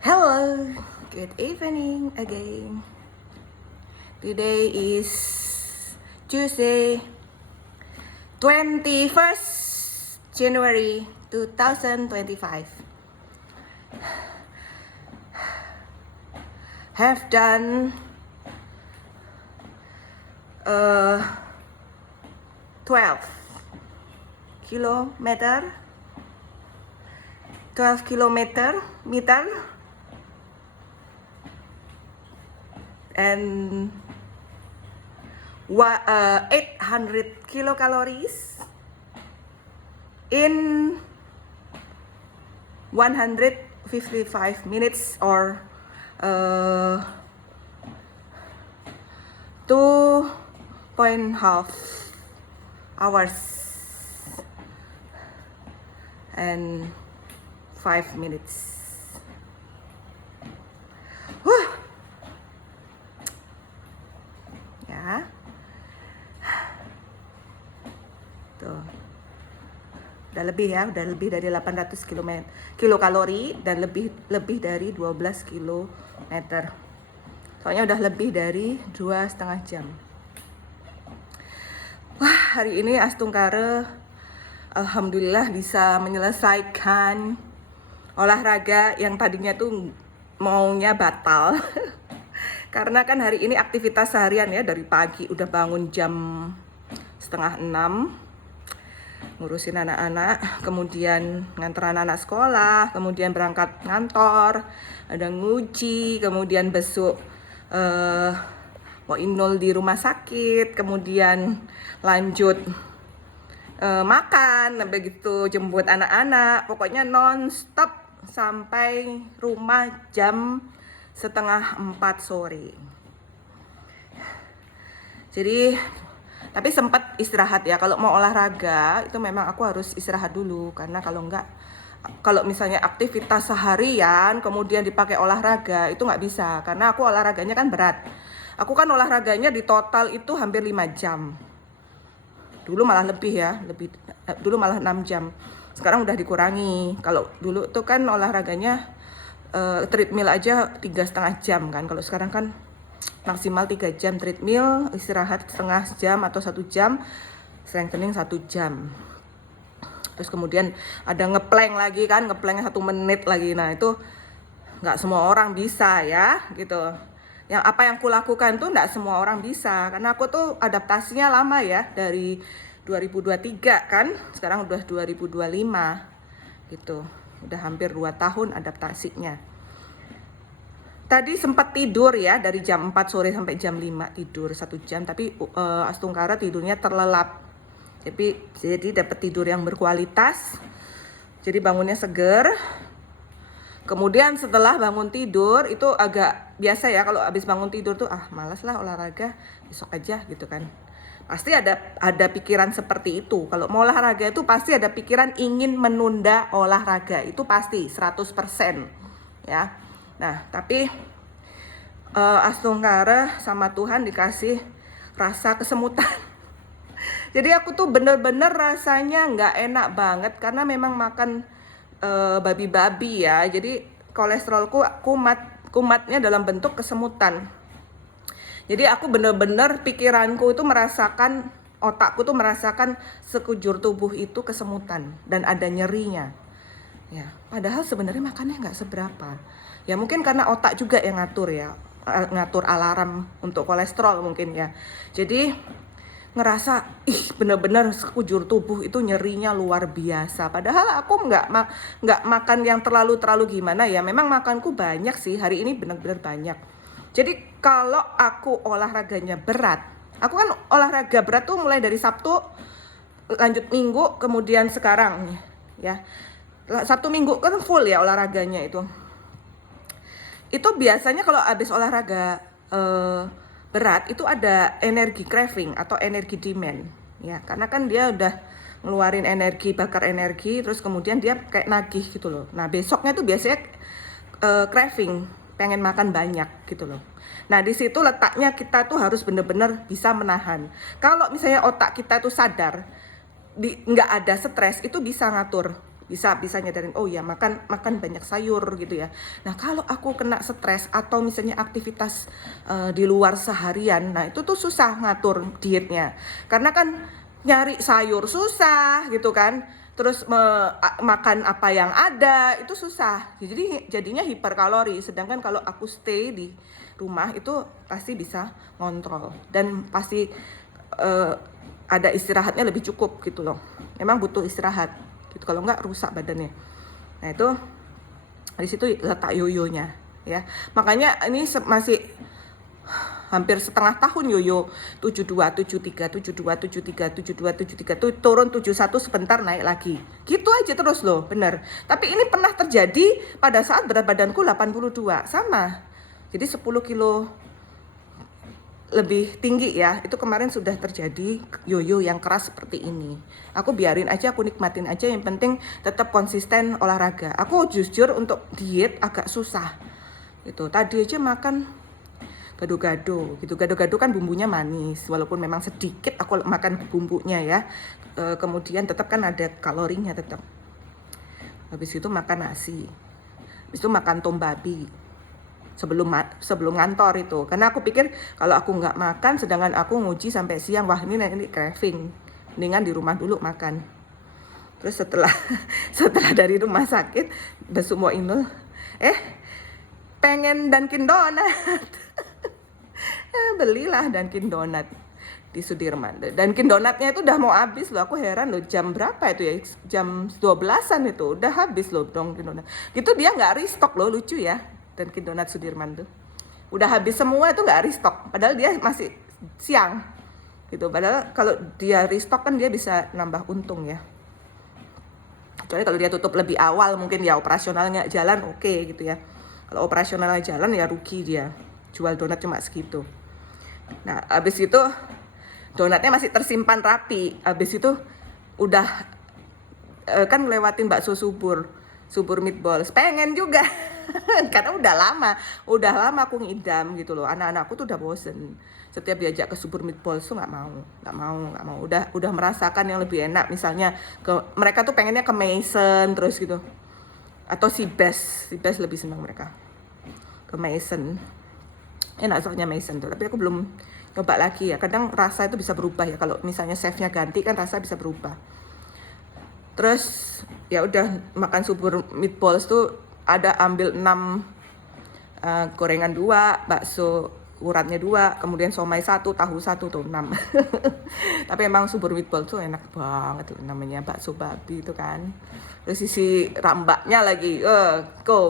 Hello, good evening again. Today is Tuesday, 21st January 2025. Have done 12 kilometer 12 kilometer meter and 800 kilocalories in 155 minutes or 2.5 hours and 5 minutes. Ya. Tuh. Udah lebih dari 800 kilokalori dan lebih dari 12 kilometer. Soalnya udah lebih dari 2,5 jam. Wah, hari ini Astungkare alhamdulillah bisa menyelesaikan olahraga yang tadinya tuh maunya batal. Karena kan hari ini aktivitas seharian ya, dari pagi udah bangun jam 5:30, ngurusin anak-anak, kemudian nganter anak-anak sekolah, kemudian berangkat ngantor, ada nguji, kemudian besok mau inul di rumah sakit, kemudian lanjut makan, begitu jemput anak-anak, pokoknya non-stop sampai rumah jam 3:30 sore. Jadi, tapi sempat istirahat ya. Kalau mau olahraga itu memang aku harus istirahat dulu, karena kalau misalnya aktivitas seharian kemudian dipakai olahraga itu nggak bisa, karena aku olahraganya kan berat. Aku kan olahraganya di total itu hampir 5 jam. Dulu malah dulu malah 6 jam. Sekarang udah dikurangi. Kalau dulu tuh kan olahraganya treadmill aja 3,5 jam kan. Kalau sekarang kan maksimal 3 jam treadmill, istirahat setengah jam atau 1 jam, strengthening 1 jam. Terus kemudian ada ngeplank lagi kan, ngeplanknya 1 menit lagi. Nah itu nggak semua orang bisa ya gitu. Apa yang kulakukan tuh nggak semua orang bisa, karena aku tuh adaptasinya lama ya, dari 2023 kan, sekarang udah 2025 gitu, udah hampir 2 tahun adaptasinya. Tadi sempat tidur ya, dari jam 4 sore sampai jam 5 tidur 1 jam, tapi Astungkare tidurnya terlelap. Jadi dapat tidur yang berkualitas, jadi bangunnya seger. Kemudian setelah bangun tidur itu agak biasa ya, kalau habis bangun tidur tuh malas lah olahraga, besok aja gitu kan. Pasti ada pikiran seperti itu. Kalau mau olahraga itu pasti ada pikiran ingin menunda olahraga, itu pasti 100% ya. Nah, tapi Astungkare sama Tuhan dikasih rasa kesemutan. Jadi aku tuh bener-bener rasanya nggak enak banget, karena memang makan babi-babi ya. Jadi kolesterolku kumatnya dalam bentuk kesemutan. Jadi aku bener-bener pikiranku itu merasakan, otakku tuh merasakan sekujur tubuh itu kesemutan dan ada nyerinya. Ya, padahal sebenarnya makannya nggak seberapa. Ya mungkin karena otak juga yang ngatur alarm untuk kolesterol mungkin ya. Jadi ngerasa bener-bener sekujur tubuh itu nyerinya luar biasa. Padahal aku nggak makan yang terlalu gimana ya. Memang makanku banyak sih, hari ini bener-bener banyak. Jadi kalau aku olahraganya berat, aku kan olahraga berat tuh mulai dari Sabtu, lanjut Minggu, kemudian sekarang ya. Sabtu Minggu kan full ya olahraganya itu. Itu biasanya kalau habis olahraga berat itu ada energi craving atau energi demand ya, karena kan dia udah ngeluarin energi, bakar energi, terus kemudian dia kayak nagih gitu loh. Nah besoknya tuh biasanya craving, pengen makan banyak gitu loh. Nah di situ letaknya kita tuh harus bener-bener bisa menahan. Kalau misalnya otak kita tuh sadar nggak ada stres, itu bisa ngatur bisa nyadarin, oh ya makan banyak sayur gitu ya. Nah kalau aku kena stres atau misalnya aktivitas di luar seharian, nah itu tuh susah ngatur dietnya, karena kan nyari sayur susah gitu kan, terus makan apa yang ada itu susah, jadi jadinya hiperkalori. Sedangkan kalau aku stay di rumah itu pasti bisa ngontrol dan pasti ada istirahatnya lebih cukup gitu loh. Memang butuh istirahat gitu, kalau nggak rusak badannya. Nah itu di situ letak yoyonya ya. Makanya ini masih hampir setengah tahun yoyo 72 73 72 73 72 73 tuh turun 71 sebentar naik lagi. Gitu aja terus loh, bener. Tapi ini pernah terjadi pada saat berat badanku 82 sama. Jadi 10 kilo lebih tinggi ya, itu kemarin sudah terjadi yoyo yang keras seperti ini. Aku biarin aja, aku nikmatin aja, yang penting tetap konsisten olahraga. Aku jujur untuk diet agak susah gitu. Tadi aja makan gado-gado gitu. Gado-gado kan bumbunya manis, walaupun memang sedikit aku makan bumbunya ya. Kemudian tetap kan ada kalorinya tetap. Habis itu makan nasi, habis itu makan tom babi sebelum ngantor itu, karena aku pikir kalau aku nggak makan sedangkan aku nguji sampai siang, wah ini craving, mendingan di rumah dulu makan. Terus setelah dari rumah sakit Basumo Inul pengen Dunkin Donat. Belilah Dunkin Donat di Sudirman. Dunkin Donatnya itu udah mau habis loh, aku heran loh, jam berapa itu ya, jam 12-an itu udah habis loh Dunkin Donat gitu. Dia nggak restock loh, lucu ya. Dunkin Donat Sudirman tuh udah habis semua, itu nggak restock, padahal dia masih siang gitu. Padahal kalau dia restock kan dia bisa nambah untung ya, kecuali kalau dia tutup lebih awal, mungkin ya operasionalnya jalan oke gitu ya. Kalau operasionalnya jalan ya rugi dia jual donat cuma segitu. Nah abis itu donatnya masih tersimpan rapi, abis itu udah kan ngelewatin bakso subur meatballs, pengen juga. Karena udah lama aku ngidam gitu loh. Anak-anakku tuh udah bosen setiap diajak ke subur meatballs tuh nggak mau. Udah merasakan yang lebih enak, misalnya mereka tuh pengennya ke Mason terus gitu, atau si best lebih senang mereka ke Mason. Enak soalnya Mason tuh, tapi aku belum coba lagi ya. Kadang rasa itu bisa berubah ya, kalau misalnya chefnya ganti kan rasa bisa berubah. Terus ya udah makan subur meatballs tuh ada ambil 6 gorengan 2, bakso uratnya 2, kemudian somai 1, tahu 1 tuh 6. Tapi emang subur meatball tuh enak banget tuh, namanya bakso babi itu kan. Terus isi rambaknya lagi,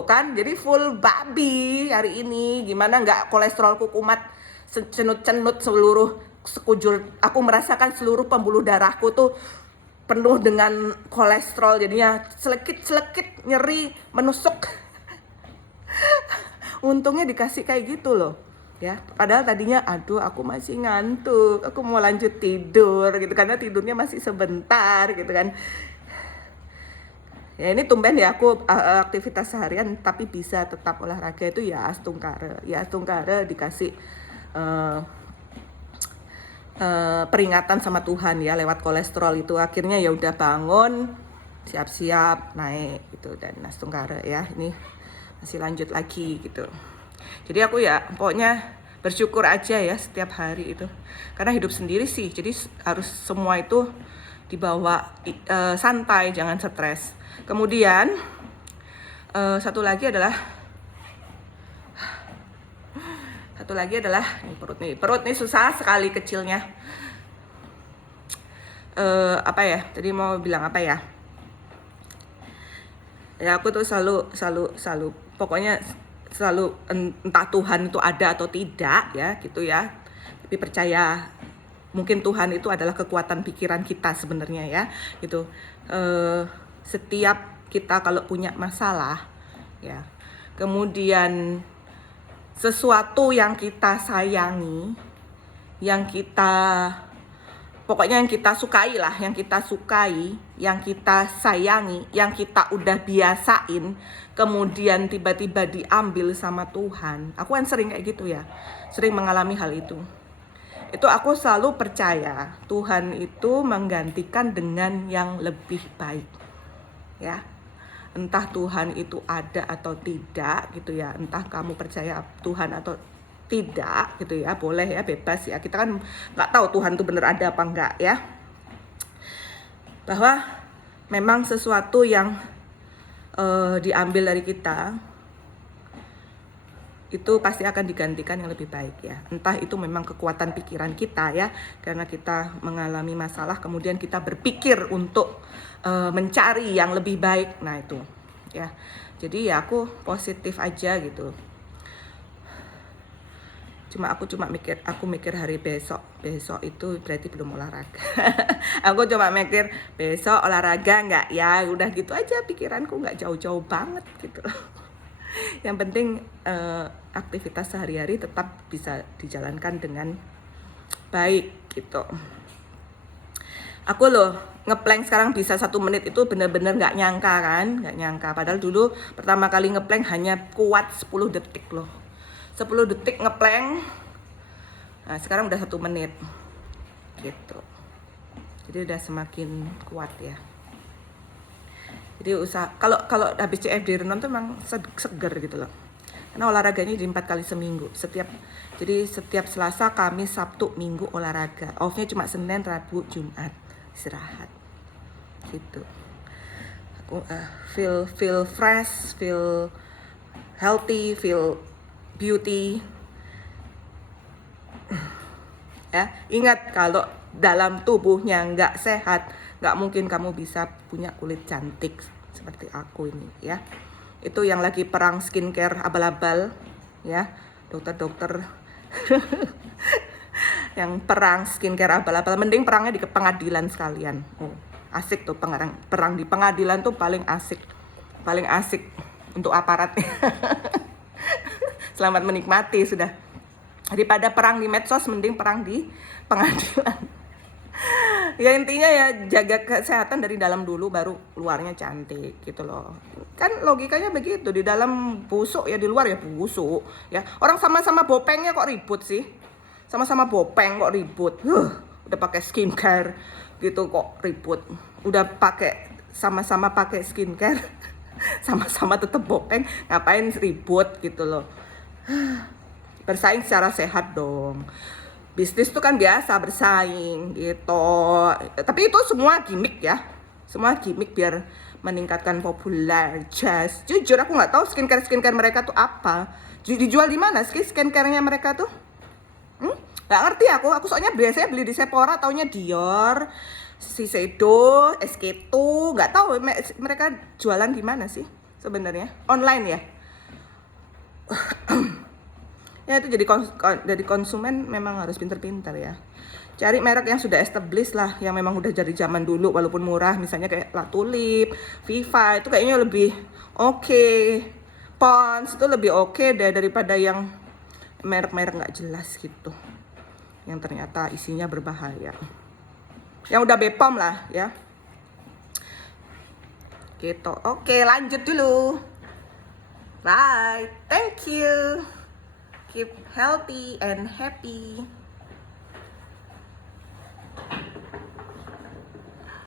kan jadi full babi hari ini. Gimana nggak kolesterolku kumat, cenut-cenut seluruh sekujur. Aku merasakan seluruh pembuluh darahku tuh penuh dengan kolesterol, jadinya selekit nyeri, menusuk. Untungnya dikasih kayak gitu loh ya, padahal tadinya aduh aku masih ngantuk, aku mau lanjut tidur gitu, karena tidurnya masih sebentar gitu kan. Ya ini tumben ya aku aktivitas seharian tapi bisa tetap olahraga, itu ya astungkara dikasih peringatan sama Tuhan ya lewat kolesterol itu. Akhirnya ya udah bangun, siap-siap naik gitu, dan astungkara ya ini masih lanjut lagi gitu. Jadi aku ya pokoknya bersyukur aja ya setiap hari itu, karena hidup sendiri sih, jadi harus semua itu dibawa santai, jangan stres. Kemudian satu lagi adalah perut nih susah sekali kecilnya. Apa ya tadi mau bilang apa ya, aku tuh selalu pokoknya selalu entah Tuhan itu ada atau tidak ya gitu ya, tapi percaya mungkin Tuhan itu adalah kekuatan pikiran kita sebenarnya ya gitu. Setiap kita kalau punya masalah ya, kemudian sesuatu yang kita sayangi, yang kita pokoknya yang kita sukai lah, yang kita sayangi, yang kita udah biasain, kemudian tiba-tiba diambil sama Tuhan. Aku kan sering kayak gitu ya, sering mengalami hal itu. Itu aku selalu percaya Tuhan itu menggantikan dengan yang lebih baik ya. Entah Tuhan itu ada atau tidak gitu ya, entah kamu percaya Tuhan atau tidak gitu ya, boleh ya, bebas ya. Kita kan nggak tahu Tuhan itu bener ada apa enggak ya. Bahwa memang sesuatu yang diambil dari kita itu pasti akan digantikan yang lebih baik ya. Entah itu memang kekuatan pikiran kita ya, karena kita mengalami masalah kemudian kita berpikir untuk mencari yang lebih baik. Nah itu ya. Jadi ya aku positif aja gitu. Aku mikir hari besok itu berarti belum olahraga. Aku cuma mikir besok olahraga nggak ya, udah gitu aja, pikiranku nggak jauh-jauh banget gitu. Yang penting aktivitas sehari-hari tetap bisa dijalankan dengan baik gitu. Aku loh ngeplank sekarang bisa 1 menit itu bener-bener nggak nyangka kan, nggak nyangka. Padahal dulu pertama kali ngeplank hanya kuat 10 detik loh. 10 detik ngeplank. Nah, sekarang udah 1 menit. Gitu. Jadi udah semakin kuat ya. Jadi kalau habis CFD renang tuh emang seger gitu loh. Karena olahraganya di 4 kali seminggu. Jadi setiap Selasa, Kamis, Sabtu, Minggu olahraga. Off-nya cuma Senin, Rabu, Jumat istirahat. Gitu. Aku feel fresh, feel healthy, feel beauty. Ya, ingat kalau dalam tubuhnya nggak sehat, nggak mungkin kamu bisa punya kulit cantik seperti aku ini ya. Itu yang lagi perang skincare abal-abal ya, dokter-dokter yang perang skincare abal-abal, mending perangnya di pengadilan sekalian. Oh, asik tuh perang di pengadilan tuh paling asik untuk aparat. Selamat menikmati sudah. Daripada perang di medsos, mending perang di pengadilan. Ya intinya ya jaga kesehatan dari dalam dulu, baru luarnya cantik gitu loh. Kan logikanya begitu, di dalam busuk ya di luar ya busuk ya. Orang sama-sama bopengnya kok ribut sih? Sama-sama bopeng kok ribut. Udah pakai skincare gitu kok ribut. Udah sama-sama pakai skincare, sama-sama tetap bopeng, ngapain ribut gitu loh. Bersaing secara sehat dong. Bisnis tuh kan biasa bersaing gitu. Tapi itu semua gimmick ya. Semua gimmick biar meningkatkan populer. Jujur aku nggak tahu skincare mereka tuh apa. Dijual di mana skincare-nya mereka tuh? Nggak ngerti aku soalnya biasanya beli di Sephora, taunya Dior, Shiseido, SK2, nggak tahu mereka jualan di mana sih sebenarnya, online ya. Ya itu jadi konsumen memang harus pinter-pinter ya. Cari merek yang sudah established lah, yang memang udah dari zaman dulu walaupun murah, misalnya kayak La Tulip, Viva, itu kayaknya lebih oke. Pond's itu lebih oke daripada yang merek-merek nggak jelas gitu, yang ternyata isinya berbahaya. Yang udah Bepom lah ya. Gitu. Oke, lanjut dulu. Bye. Thank you. Keep healthy and happy.